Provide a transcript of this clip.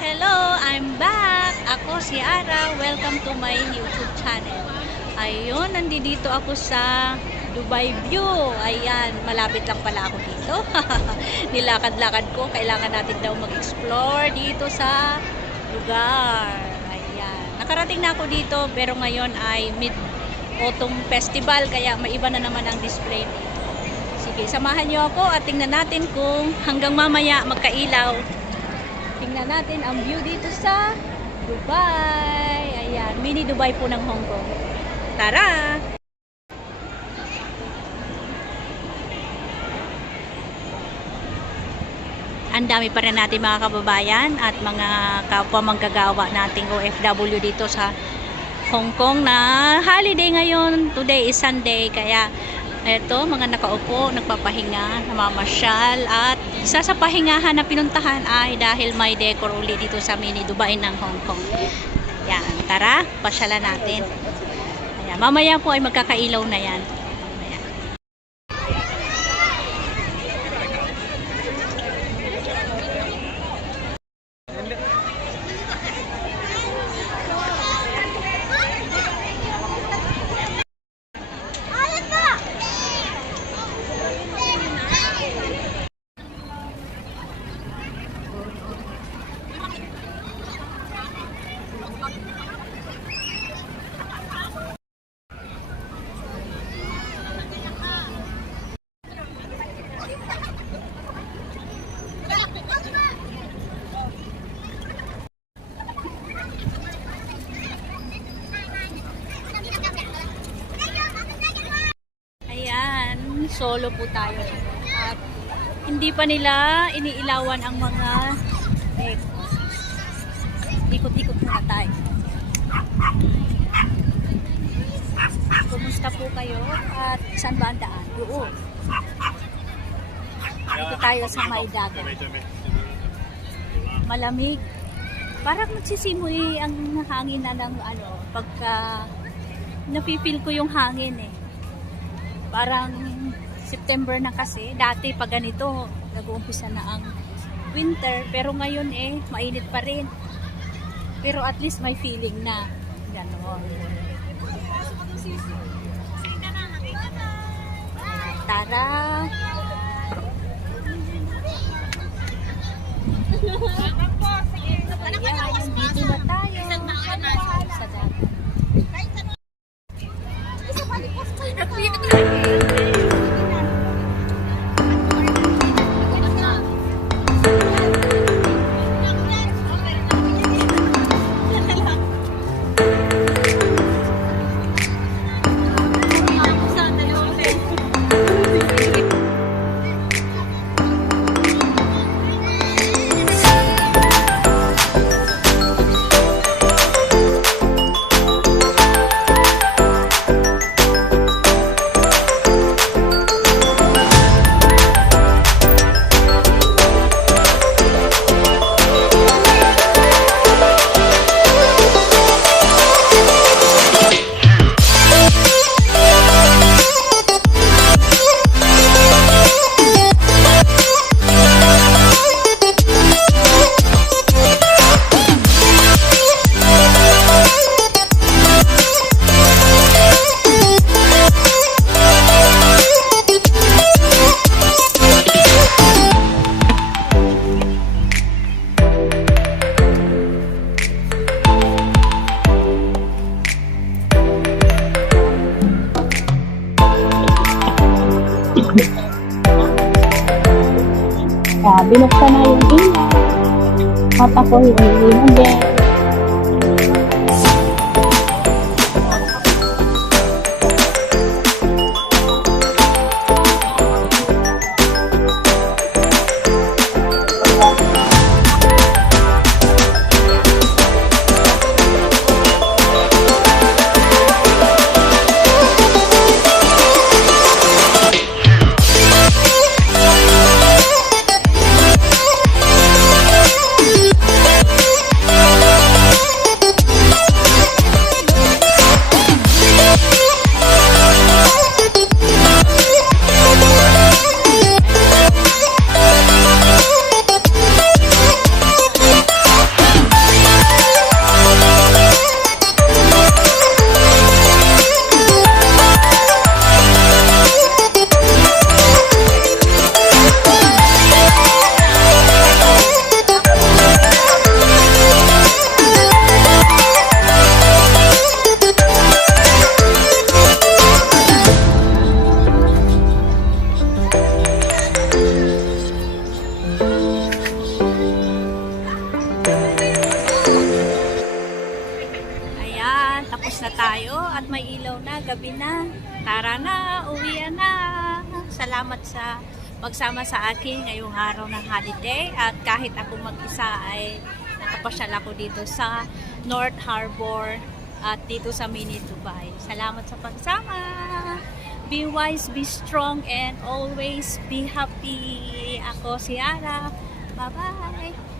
Hello, I'm back. Ako si Ara. Welcome to my YouTube channel. Ayun, nandito ako sa Dubai View. Ayan, malapit lang pala ako dito. Nilakad-lakad ko. Kailangan natin daw mag-explore dito sa lugar. Ayan. Nakarating na ako dito pero ngayon ay mid-autumn festival kaya maiba na naman ang display dito. Sige, samahan nyo ako at tingnan natin kung hanggang mamaya magkailaw. Tingnan natin ang view dito sa Dubai. Ayan, mini Dubai po ng Hong Kong. Tara! Ang dami pa rin natin mga kababayan at mga kapwa manggagawa nating OFW dito sa Hong Kong na holiday ngayon. Today is Sunday kaya eto, mga nakaupo, nagpapahinga, namamasyal at isa sa pahingahan na pinuntahan ay dahil may decor uli dito sa mini Dubai ng Hong Kong. Yan, tara, pasyalan natin. Ayan, mamaya po ay magkakailaw na yan. Ayan. Solo po tayo at hindi pa nila iniilawan ang mga ikot-ikot muna tayo. Kumusta po kayo at saan ba ang daan? Doon. Dito tayo sa may dagat. Malamig. Parang nagsisimoy ang hangin na ng pagka napipil ko yung hangin eh. Parang September na kasi. Dati pag ganito, nag-uumpisa na ang winter. Pero ngayon mainit pa rin. Pero at least may feeling na gano'n. Tara! Ayan, dito na tayo. Sa dagat. Binuksan na yung ilaw. Mata ko yung ilaw din. tayo at may ilaw na, gabi na. Tara na, uwian na. Salamat sa magsama sa akin ngayong araw ng holiday. At kahit ako mag-isa ay nakapasyal ako dito sa North Harbor at dito sa Mini Dubai. Salamat sa pagsama. Be wise, be strong, and always be happy. Ako si Ara. Bye-bye.